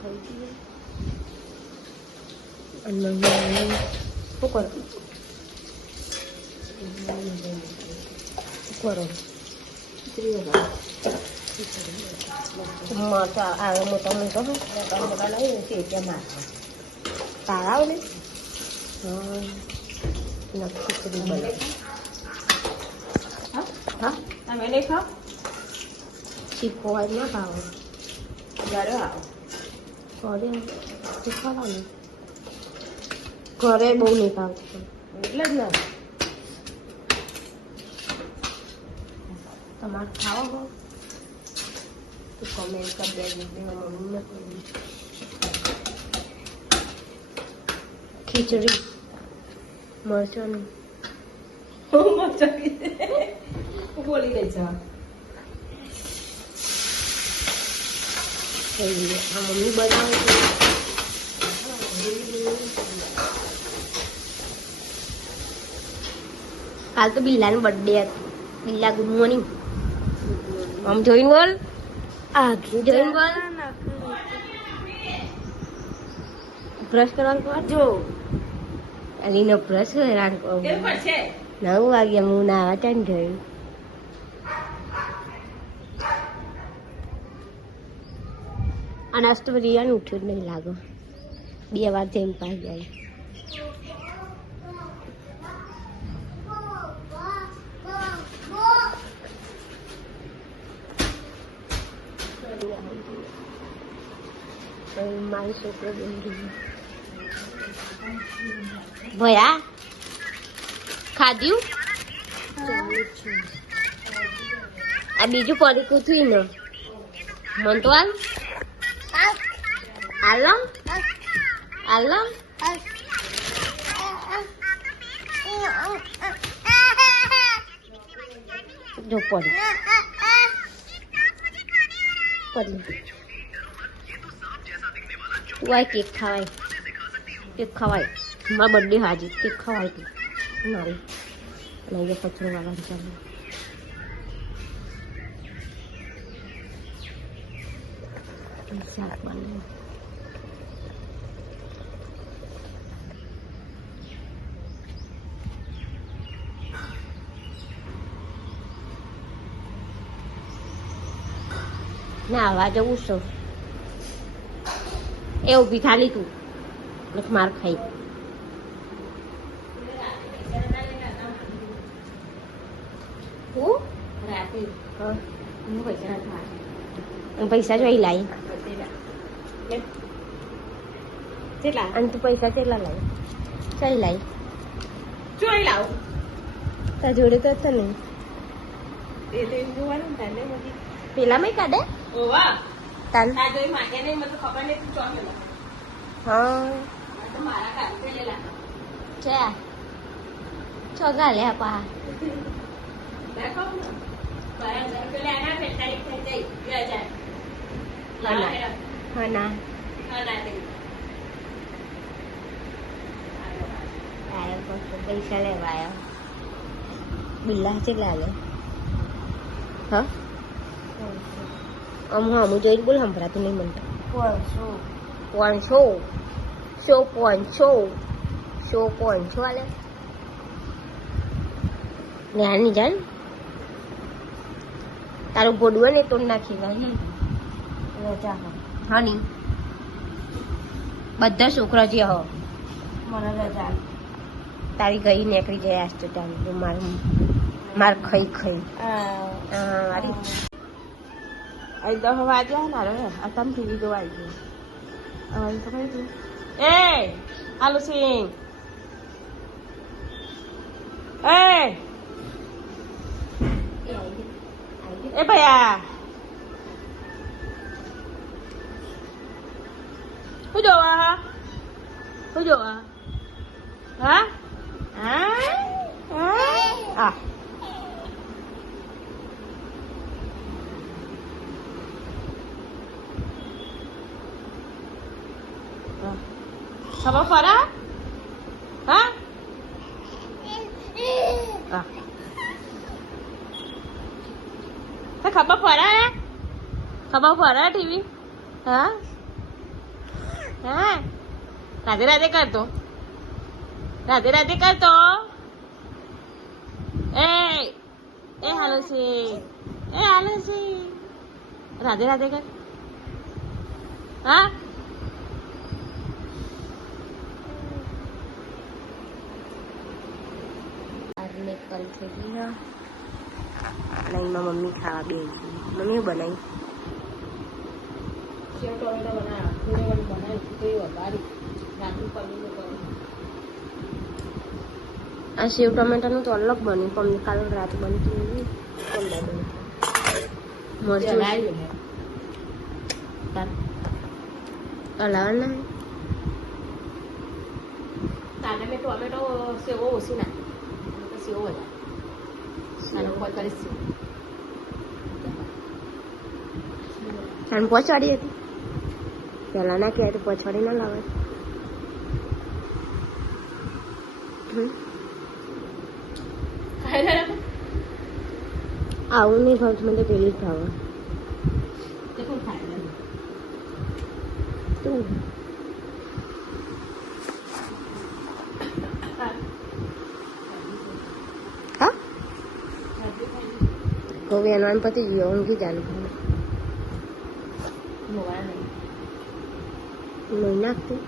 થઈ ગઈ અને શું કરો મોટા આવે મોટા મોટા મોટા મોટા લઈને ત્યાં મારવા તારા આવે ને હા ખીચડી બને હા તમે નહીં ખાઓ શીખો હોય ના ખાઓ ઘરે આવો ઘરે શીખવાનું ઘરે બહુ નહીં ખાવતું એટલે જ ને તમારે ખાવા બહુ તો કમેન્ટ કરી દેજો મમ્મી નથી ખીચડી મરચાંનું બોલી ગઈ છે આ મમ્મી બનાવે છે કાલ તો બિલ્લાનું બર્થડે હતું બિલ્લા ગુડ મોર્નિંગ આમ જોઈને બોલ જોઈને બોલ બ્રશ કરવાનું કર જો અલીનો બ્રશ હેરાન કરું 9 વાગ્યા હું નાવા ત્યાં ગયું અને આજ તો રિયાને ઉઠ્યું જ નહીં લાગો 2 વાર જઈને પાસ જાય મારી છોકરો ભયા ખાધ્યું આ બીજું પડીકું થયું ને મન તો આલમ આલમ જો પડી તું આ કેક ખવાય મારા બર્થડે હાજી કેક ખવાય તું મારી અને અહીંયા કચરો વાળવાનું ચાલુ શાક બનાવ્યું ના આવા જવું છું એ ઊભી ખાલી તું માર ખાઈ પૈસા જોઈ લાવી અને તું પૈસા કેટલા લાવી કઈ લાવી જોઈ લાવ તાર જોડે તો હતો નહીં પેલા મેં કાઢે હા છોગા લે પા પૈસા લેવા આવ્યો બિલ્લા કેટલા લે હા હું જોઈને બોલ સંભળાતું નહીં મને 500 આલે ને આની જાણ તારું ગોડું ને તો નાખી રજા હા ની બધા છોકરા જે હો મને રજા તારી ગઈ નીકળી જાય આજ તો ચાલુ માર ખાઈ અરે 10 વાગ્યા ના રે આ તમ ટીવી જોવા આવી ગઈ હવે તો કઈ એ હાલો સિંગ એ ભયા શું જોવા હા ખબર ફરા હા ખબર ફરા ટીવી હા હા રાધે રાધે કરતો રાધે રાધે કરતો એ હાલો છે હાલો છે રાધે રાધે કર હા આજને કલ થઈ ગઈ અને એમાં મમ્મી ખાવા બે મમ્મી બનાવી સેવ ટોમેટો આ સેવ ટોમેટાનું તો અલગ બન્યું પણ કાલે રાત બનતું મરચું અલાવ ના કાલે મેં ટોમેટો સેવો ઓછી નાખી સેવો વધારે કરીશ પહોંચાડી હતી પેલા ના કહેવાય તો પછાડી ના લાવે આવું નહીં ભાવતું મને પેલી જ ભાવે તું હા કહું એના પતિ ગયો ઊંઘી જાનું નહીં નાખતી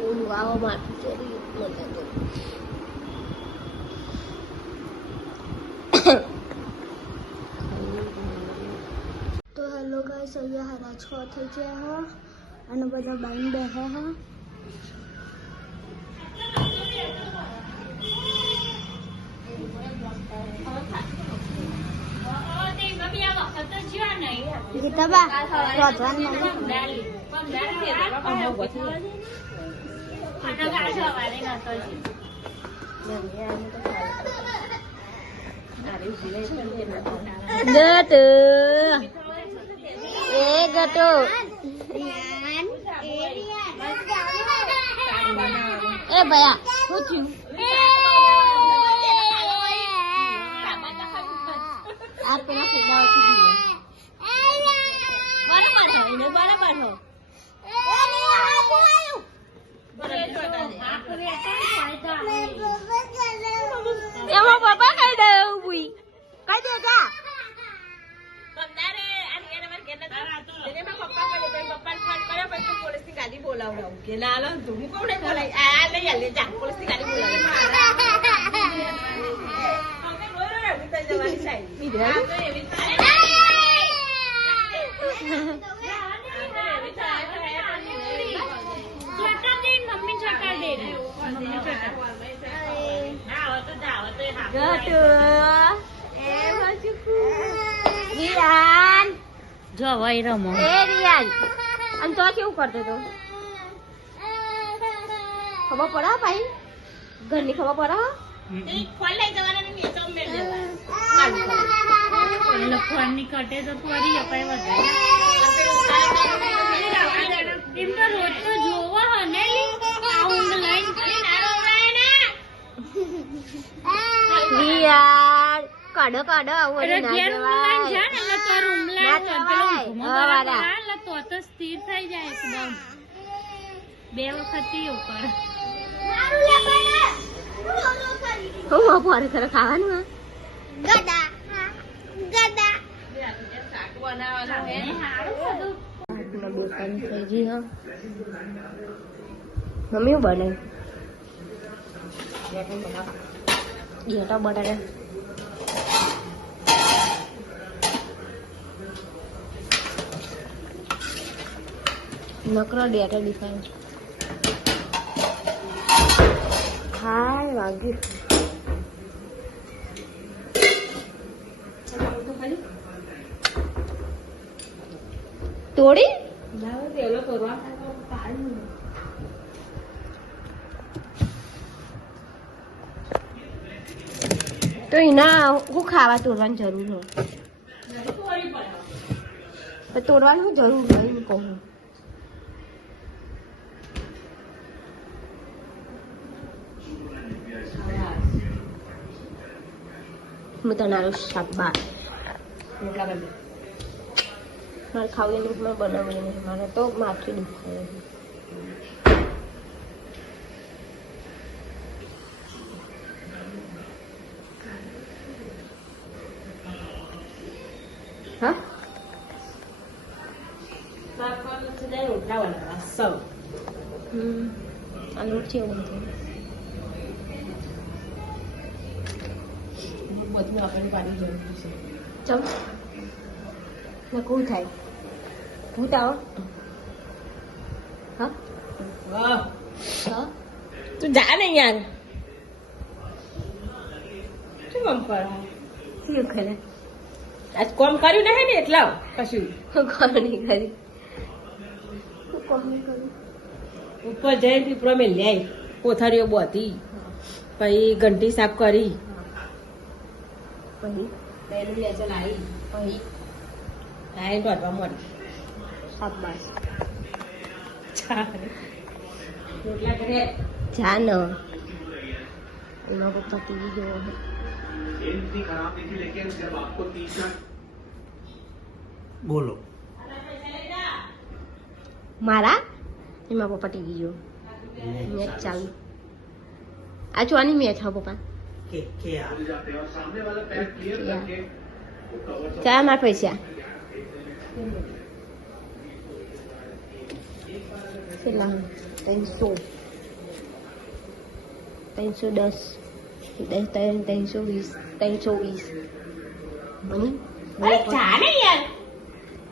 ઊંઘ આવો માથું ચડી તો હેલો ગાઈસ અહીંયા 6:30 થઈ ગયા હા અને બધા બાઈન બેહે હા ગીતાબા રોધવાન ગટુ એ ગટુ એ ભયા શું થયું આપણા ફેદાઓથી બરાબર હો એમાં પપ્પા કઈ દે ઉભી કઈ દે જા પોલીસ ની ગાડી બોલાવડાવું કે ના લો હું કોને બોલાવી આ લઈ આલે જા પોલીસ ની ગાડી જો ભાઈ રમો એ રિયાન આમ તો કેવું કરતો તો ખબર પડે ભાઈ ઘરની ખબર પડે ફોન લઈ જવાના નહીં તો મેળ દેવાય ફોન ની કટે તો ફરી અપાય વધારે એમ તો રોજ તો જોવો હો ને ઊંઘ લઈને યાર કાઢો કાઢો આવું અરે ના ઘેર ઊંઘ જવાય છે ને એટલે તો રૂમ ના જવાય. એટલે તો સ્થિર થઈ જાય એકદમ બે વખત એવું કરે હું બપોરે ખરે ખાવાનું હા ગડા ગડા બેસન થઈ ગઈ હા મમ્મી હું બને ઘેટા બટાટા નકરો ડેટા દેખાય હાય વાગ્યું તોડી તો એના હું ખાવા તોડવાની જરૂર હોય તોડવાની જરૂર હોય કહું હું તને શાબાશ મારે ખાવું એનું મારે બનાવવું નહીં. મારે તો માથું દુખાય છે. હા આ લોટ છે એવું બધું આપણને પાણી જરૂર છે. ચમ નકું થાય ભૂત આવો. હા હા તું જા ને યાર. શું કામ કરો? શું કરે? આજ કોમ કર્યું નહીં ને એટલા કશું હું કોણ નહીં કરી. હું કોણ નહીં કરું. ઉપર જઈને પીપળો મેં લે કોથળીઓ બોધી પછી ઘંટી સાફ કરી પછી એનું લેચન આવી પછી આવીને દોડવા મળી શાબાશ. રોટલા કરે જા ન એમાં પપ્પા ટીવી જોવો છે. બોલો. મારા એમાં પપ્પા ટીવી જોવો. મેચ ચાલુ. આ જોવાની મેચ હા પપ્પા. ચાલ મારા પૈસા કેટલા? 300 310 320 320 મની. જા ને યાર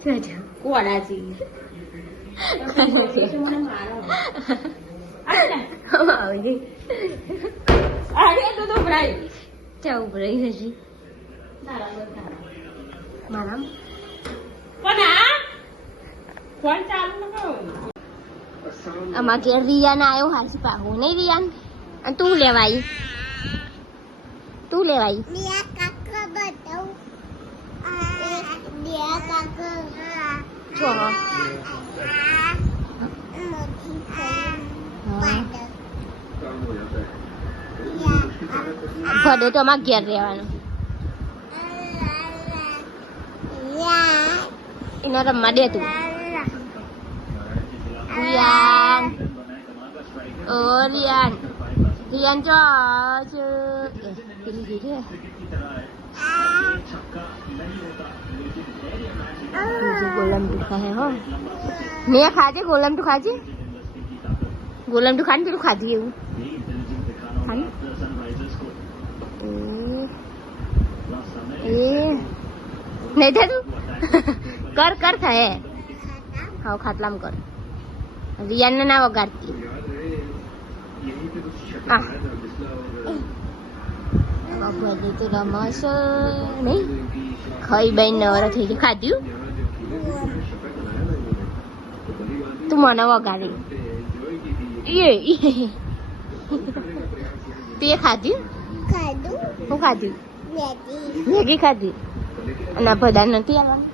જા જા કોડાજી આવી ગઈ. અરે તું તો ભરાઈ ચા ઉભરાઈ હજી મારા પણ આ ફોન ચાલુ ન કરો. આમાં ઘેર રિયાન આવ્યો હાસી પાહો નહીં રિયાન. અને તું લેવાઈ છો ભડે તો અમારે ઘેર રહેવાનું. એને રમવા દે તું. રિયાન ઓ રિયાન રિયાન જો પેલી ગઈ રે. ગોલમ તું ખાય હો મેં ખાજે ગોલમ તું ખાજે. ગોલમ તું ખાને પેલું ખાધું એવું ખાને એ નહીં થતું. કર કર થાય હા ખાટલામાં કર. રિયાને ના વગાડતી. બાબુ તો રમસ નહીં ખાઈ બેન નવરા થઈ જાય. ખાધ્યું તું મને વગાડી એ તું એ ખાધ્યું. હું ખાધ્યું મેગી ખાધી. અને બધા નથી આવવાનું.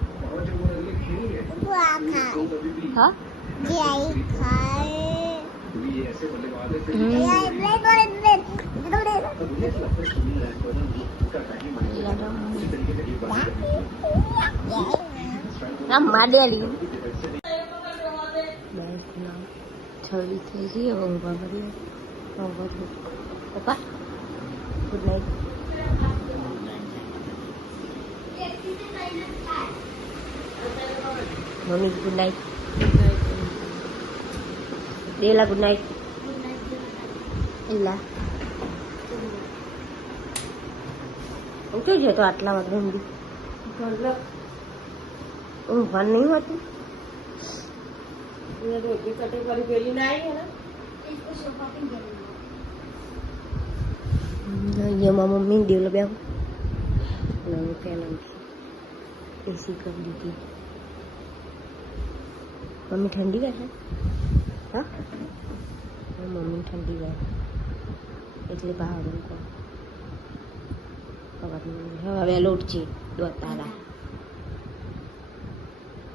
હા માડેલી 6 થઈ ગઈ. હવે ઊંઘવા કરીએ. પપ્પા ગુડ નાઇટ. મમ્મી ગુડ નાઇટ. દેલા ગુડ નાઇટ. એલા શું છે તો આટલા વાગે ઊંઘી ઊંઘવાનું નહીં હોતું. રોટલી કટી કરી પેલી ના આવી એમાં મમ્મી દેવલો બે પેલા એસી કરી દીધી. મમ્મી ઠંડી ગયા હા મમ્મી ઠંડી ગયા એટલે બહાર હવે વહેલો ઉઠશે તારા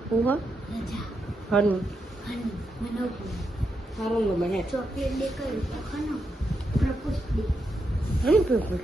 હું હનું સારું ગમે હે ચોકલેટ દે કર્યું હનું પ્રપોઝ દે હનું પ્રપોઝ